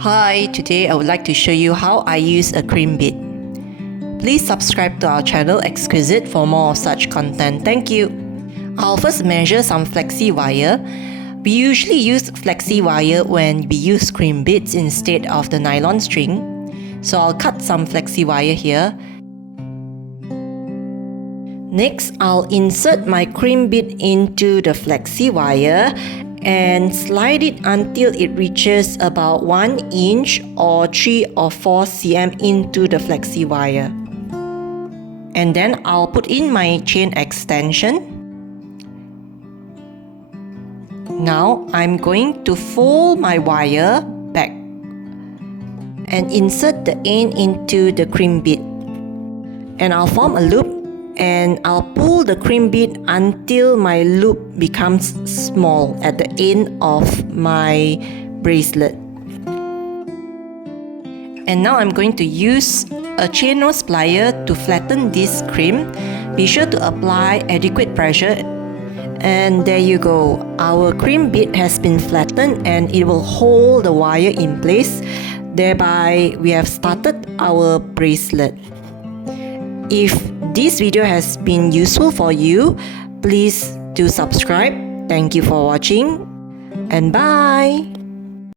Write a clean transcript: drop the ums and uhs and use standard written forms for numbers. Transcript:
Hi, today I would like to show you how I use a crimp bead. Please subscribe to our channel Exquisite for more of such content. Thank you. I'll first measure some flexi wire. We usually use flexi wire when we use crimp beads instead of the nylon string. So I'll cut some flexi wire here. Next, I'll insert my crimp bead into the flexi wire and slide it until it reaches about 1 inch or 3 or 4 cm into the flexi wire. And then I'll put in my chain extension. Now I'm going to fold my wire back and insert the end into the crimp bead. And I'll form a loop and I'll pull the crimp bead until my loop becomes small at the end of my bracelet. And now I'm going to use a chain nose plier to flatten this crimp. Be sure to apply adequate pressure. And there you go. Our crimp bead has been flattened and it will hold the wire in place. Thereby, we have started our bracelet. If this video has been useful for you, please do subscribe. Thank you for watching and bye!